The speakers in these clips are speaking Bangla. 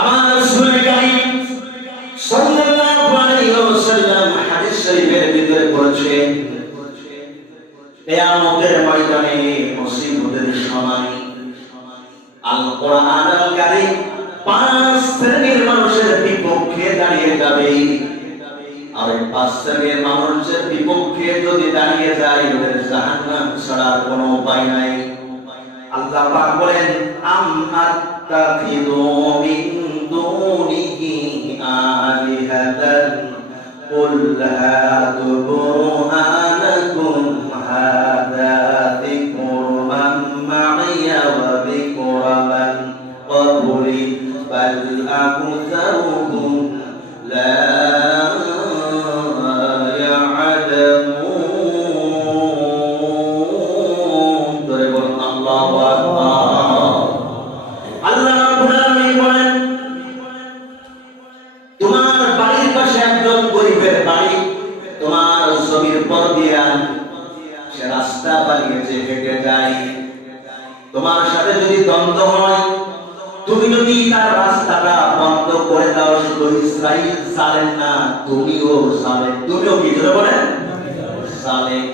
আমার রাসূল কারীম সাল্লাল্লাহু আলাইহি ওয়াসাল্লাম হাদিস শরীফের ভিতরে বলেছেন, কিয়ামতের ময়দানে মুসিবতের সময় আল কোরআন আল কারীম 5 শ্রেণীর মানুষের বিপক্ষে দাঁড়িয়ে যাবে। আর 5 শ্রেণীর মানুষের বিপক্ষে যদি দাঁড়িয়ে যায়, ওদের জাহান্নাম ছাড়ার কোনো উপায় নাই। আল্লাহ পাক বলেন, আম্মাত্তাখিযু মিন দুনিহি আলিহাতান কুল হাতু বুরহানাকুম হাদা যিকরুমান মা'ইয়া ওয়া যিকরামান ক্বাবলি বাল আকসারুহুম লা তোমার সাথে যদি দ্বন্দ্ব হয়, তুমি যদি তার রাস্তাটা বন্ধ করে দাও, শুধু ইসরাইল জালেম না, তুমিও জালেম। তুমিও কি ধরে বলেন জালেম।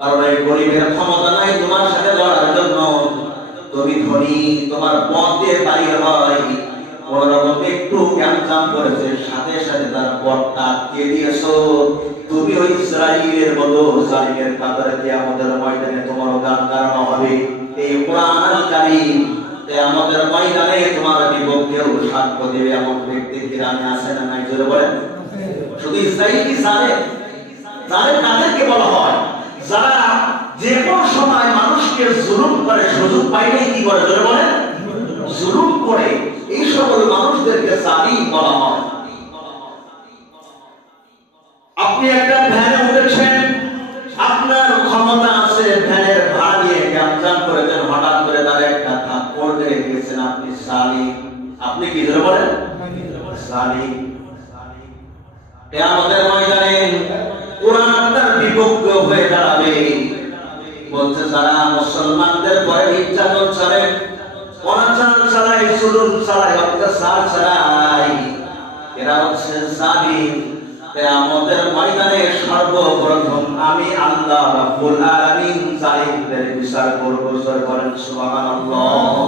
কারণ এই গরিবের ক্ষমতা নাই তোমার সাথে লড়ার জন্য। তুমি ধনী, তোমার পথ দিয়ে বাইর হয়, কোনরকম একটু ক্যামচাম করেছে, সাথে সাথে তার পথটা আটকে দিয়েছো। তুমি ওই ইসরাইলের মতো জালিমের কাতারে কিয়ামতের ময়দানে তোমারও গান গাড়ানো হবে। এই কোরআন আল কারীম কিয়ামতের ময়দানে তোমার বিপক্ষেও সাক্ষ্য দেবে। এমন ব্যক্তি কিরামে আছে না নাই জোরে বলেন? শুধু ইসরাইল কি জালেম? জালেম কাদেরকে বলা হয়? যারা যে কোন সময় মানুষকে জুলুম করে, সুযোগ পাইলে কি করে জোরে বলেন? জুলুম করে। এই সকল মানুষদেরকে জালিম বলা হয়। আপনি একটা ভ্যানে উঠেছেন, আপনার ক্ষমতা আছে, ভ্যানের ভাড়া দিয়ে ক্যামচাম করেছেন, হঠাৎ করে তার একটা থাপ্পড় দিয়ে গেছেন, আপনি জালিম। আপনি কি ধরে বলেন? জালিম। কিয়ামতের ময়দানে কোরআন তার বিপক্ষে হয়ে দাঁড়াবে। বলছে যারা মুসলমানদের পরে নির্যাতন চালায়, অনাচার চালায়, জুলুম চালায়, অত্যাচার চালায়, এরা হচ্ছে জালিম। কিয়ামতের ময়দানে সর্বপ্রথম আমি আল্লাহ রাব্বুল আলামিন জালিমদের বিচার করব। জোরে বলেন সুবহানাল্লাহ।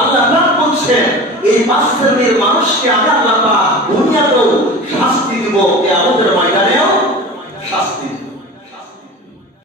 আল্লাহ পাক বলছেন, এই 5 শ্রেণীর মানুষকে আমি আল্লাহ পাক দুনিয়াতেও শাস্তি দিব, কিয়ামতের ময়দানেও শাস্তি দিব।